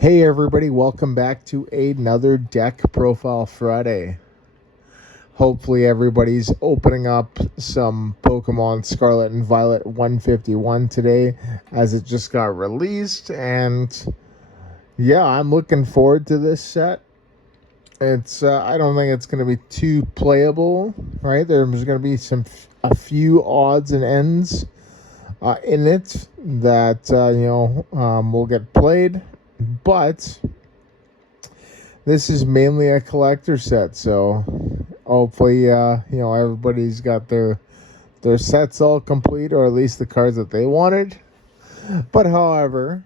Hey everybody, welcome back to another Deck Profile Friday. Hopefully everybody's opening up some Pokemon Scarlet and Violet 151 today as it just got released, and yeah, I'm looking forward to this set. It's I don't think it's going to be too playable, right? There's going to be a few odds and ends in it that will get played. But this is mainly a collector set, so hopefully, everybody's got their sets all complete, or at least the cards that they wanted. But however,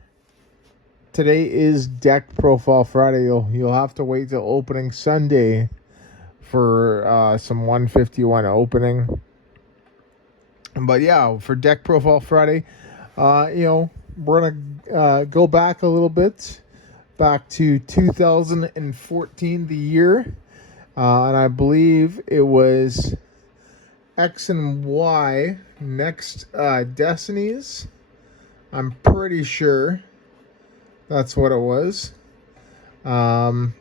today is Deck Profile Friday. You'll have to wait till opening Sunday for some 151 opening. But yeah, for Deck Profile Friday, we're gonna go back a little bit, back to 2014, the year, and I believe it was X and Y Next Destinies. I'm pretty sure that's what it was. To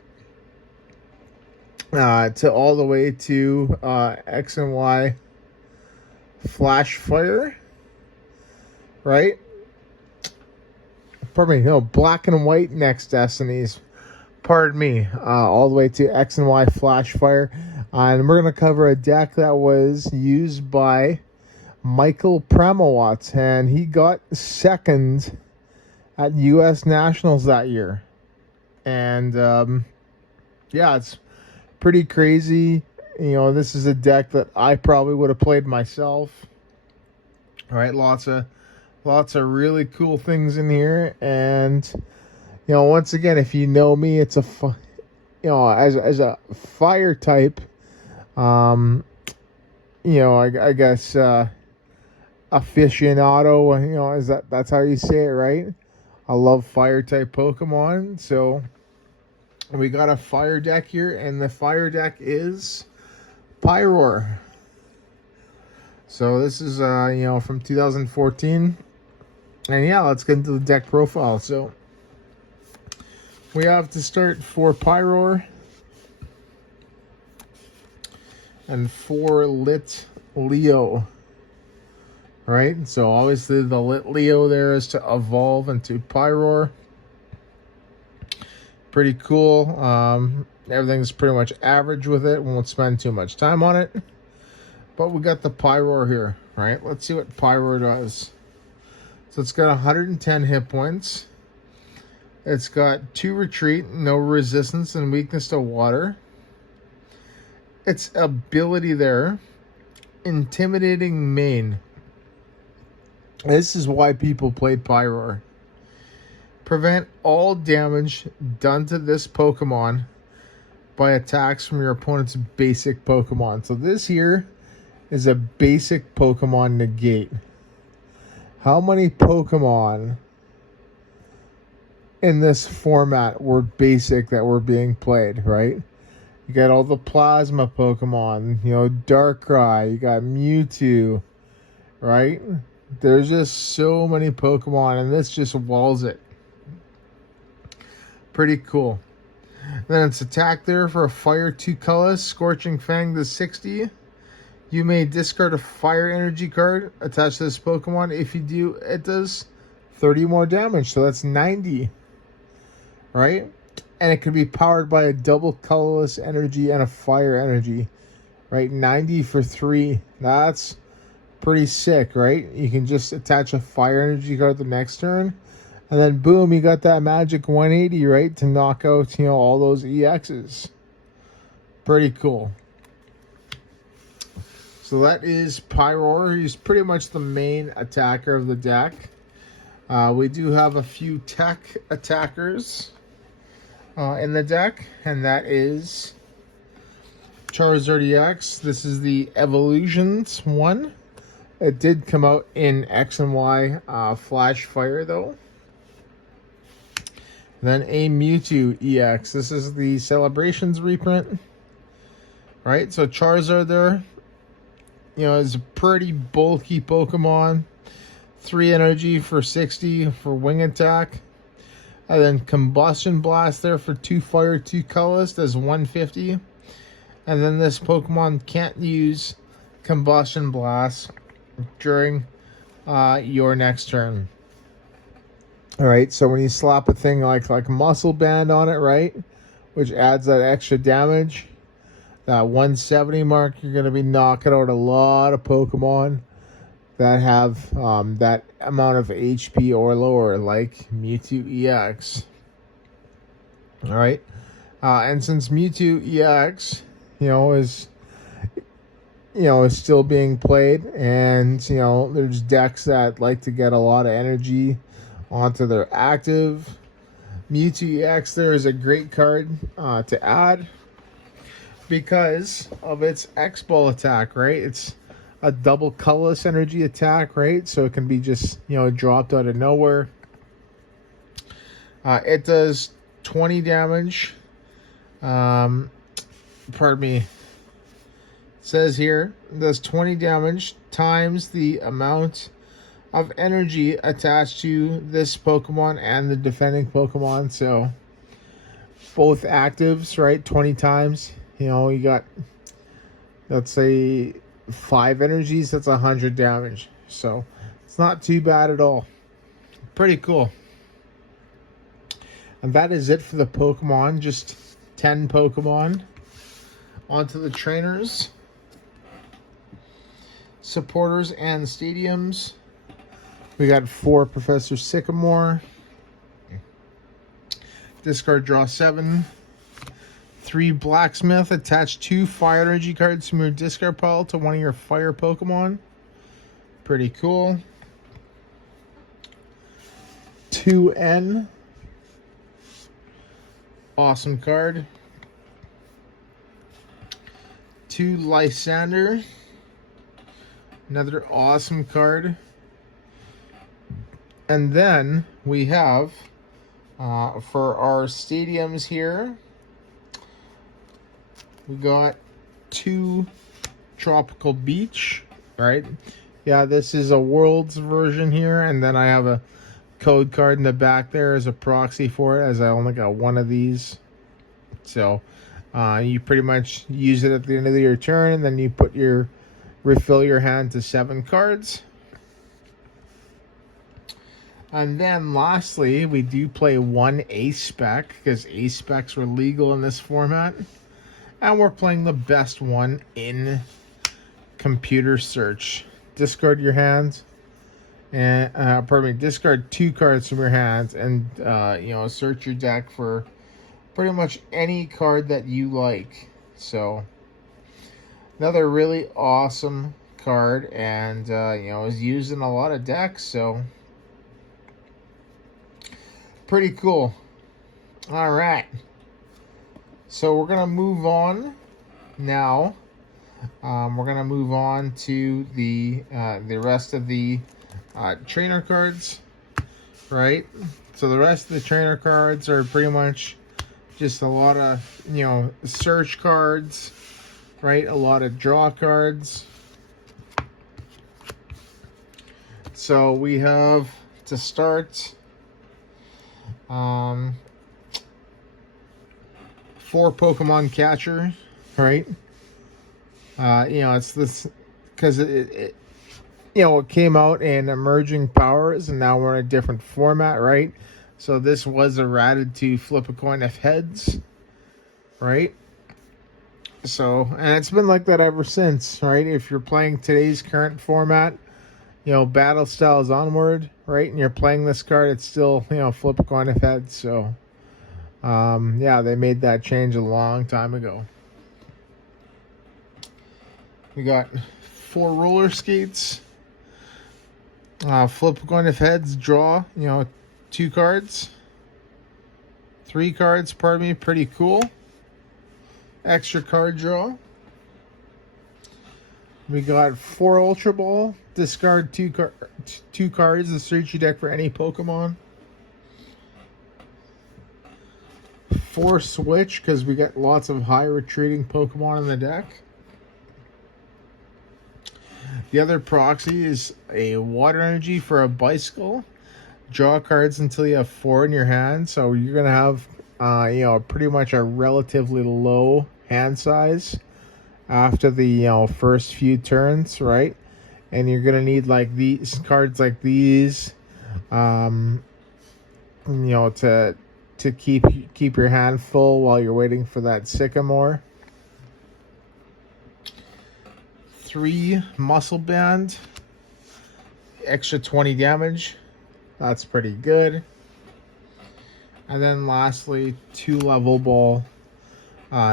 all the way to X and Y Flashfire, right? Pardon me, no, Black and White Next Destinies. Pardon me. All the way to X and Y Flashfire. And we're going to cover a deck that was used by Michael Pramawats. And he got second at U.S. Nationals that year. And, yeah, it's pretty crazy. This is a deck that I probably would have played myself. All right, lots of really cool things in here, and once again, if you know me, it's as a fire type, I guess aficionado, that's how you say it, right? I love fire type Pokemon, so we got a fire deck here, and the fire deck is Pyroar. So this is from 2014. And yeah, let's get into the deck profile. So we have to start for Pyroar and for Litleo. Right? So obviously the Litleo there is to evolve into Pyroar. Pretty cool. Everything's pretty much average with it. Won't spend too much time on it. But we got the Pyroar here. Right? Let's see what Pyroar does. So it's got 110 hit points. It's got 2 retreat, no resistance, and weakness to water. Its ability there, intimidating main. This is why people played Pyroar. Prevent all damage done to this Pokemon by attacks from your opponent's basic Pokemon. So this here is a basic Pokemon negate. How many Pokemon in this format were basic that were being played, right? You got all the plasma Pokemon, Darkrai, you got Mewtwo, right? There's just so many Pokemon, and this just walls it. Pretty cool. Then it's attack there for a fire 2 colors, Scorching Fang to 60. You may discard a fire energy card attached to this Pokemon. If you do, it does 30 more damage. So that's 90. Right? And it could be powered by a double colorless energy and a fire energy. Right? 90 for 3. That's pretty sick, right? You can just attach a fire energy card the next turn. And then boom, you got that magic 180, right? To knock out, all those EXs. Pretty cool. So that is Pyroar. He's pretty much the main attacker of the deck. We do have a few tech attackers in the deck, and that is Charizard EX. This is the Evolutions one. It did come out in X and Y Flashfire, though. Then a Mewtwo EX. This is the Celebrations reprint. Right, so Charizard there. It's a pretty bulky Pokemon. 3 energy for 60 for wing attack. And then Combustion Blast there for 2 fire, 2 colorless. Does 150. And then this Pokemon can't use Combustion Blast during your next turn. Alright, so when you slap a thing like Muscle Band on it, right, which adds that extra damage, that 170 mark, you're going to be knocking out a lot of Pokemon that have that amount of HP or lower, like Mewtwo EX. Alright, and since Mewtwo EX, is still being played, and there's decks that like to get a lot of energy onto their active, Mewtwo EX there is a great card to add because of its X-Ball attack, right? It's a double colorless energy attack, right? So it can be just dropped out of nowhere. It does 20 damage. Pardon me. It says here it does 20 damage times the amount of energy attached to this Pokemon and the defending Pokemon. So both actives, right? 20 times. You got, let's say, 5 energies. That's 100 damage. So it's not too bad at all. Pretty cool. And that is it for the Pokemon. Just 10 Pokemon. Onto the trainers, supporters, and stadiums. We got 4 Professor Sycamore. Discard, draw 7. 3 Blacksmith. Attach 2 fire energy cards from your discard pile to one of your fire Pokemon. Pretty cool. 2 N. Awesome card. 2 Lysandre. Another awesome card. And then we have, for our stadiums here, we got 2 Tropical Beach, right? Yeah, this is a Worlds version here, and then I have a code card in the back there as a proxy for it, as I only got 1 of these. So you pretty much use it at the end of your turn, and then you refill your hand to 7 cards. And then lastly, we do play 1 Ace Spec, because Ace Specs were legal in this format. And we're playing the best one in computer search. Discard your hands, and discard 2 cards from your hands, and search your deck for pretty much any card that you like. So another really awesome card, and is used in a lot of decks, so pretty cool. All right, so we're gonna move on now. We're gonna move on to the rest of the trainer cards, right? So the rest of the trainer cards are pretty much just a lot of search cards, right? A lot of draw cards. So we have to start 4 Pokémon Catcher, right? It's this because it came out in Emerging Powers, and now we're in a different format, right? So this was errated to flip a coin if heads, right? So, and it's been like that ever since, right? If you're playing today's current format, Battle Styles Onward, right? And you're playing this card, it's still, flip a coin if heads. So, yeah, they made that change a long time ago. We got 4 roller skates. Flip a coin if heads, draw, 2 cards. 3 cards, pardon me, pretty cool. Extra card draw. We got 4 Ultra Ball. Discard 2 cards to search your deck for any Pokemon. 4 Switch, because we got lots of high retreating Pokemon in the deck. The other proxy is a Water Energy for a Bicycle. draw cards until you have 4 in your hand. So you're gonna have, you know, pretty much a relatively low hand size after the, you know, first few turns, right? And you're gonna need like these cards, like these, you know, to keep your hand full while you're waiting for that Sycamore. 3 muscle band, extra 20 damage. That's pretty good. And then lastly, 2 level ball.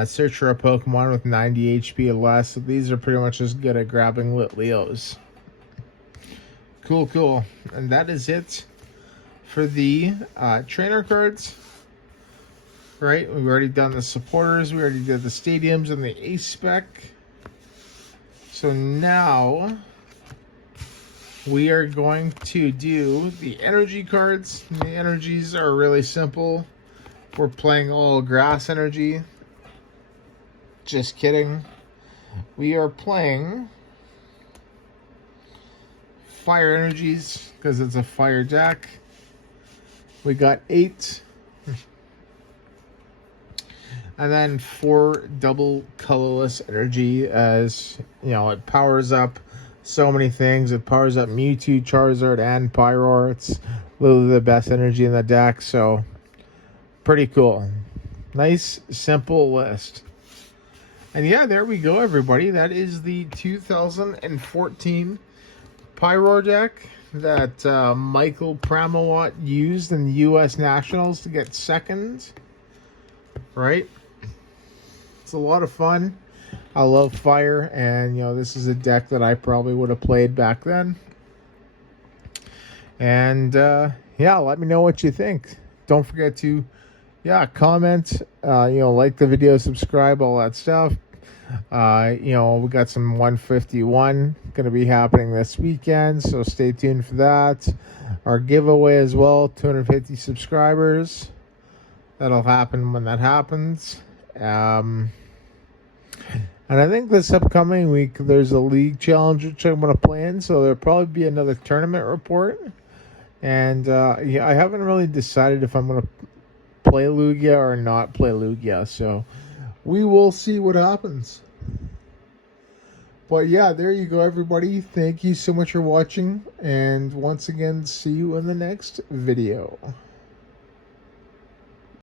Search for a Pokemon with 90 HP or less. So these are pretty much as good at grabbing Litleos. Cool, cool. And that is it for the trainer cards. Right, we've already done the supporters. We already did the stadiums and the ace spec. So now we are going to do the energy cards. The energies are really simple. We're playing all grass energy. Just kidding. We are playing fire energies because it's a fire deck. We got 8. And then 4 double colorless energy, as you know, it powers up so many things. It powers up Mewtwo, Charizard, and Pyroar. It's literally the best energy in the deck, so pretty cool. Nice, simple list. And yeah, there we go, everybody. That is the 2014 Pyroar deck that Michael Pramawats used in the U.S. Nationals to get second. Right? It's a lot of fun. I love fire, and you know, this is a deck that I probably would have played back then. And yeah, let me know what you think. Don't forget to comment, you know, like the video, subscribe, all that stuff. You know, we got some 151 going to be happening this weekend, so stay tuned for that. Our giveaway as well, 250 subscribers. That'll happen when that happens. And I think this upcoming week there's a league challenge which I'm going to play in, so there'll probably be another tournament report. And yeah, I haven't really decided if I'm going to play Lugia or not play Lugia, so we will see what happens. But yeah, there you go, everybody. Thank you so much for watching, and once again, see you in the next video.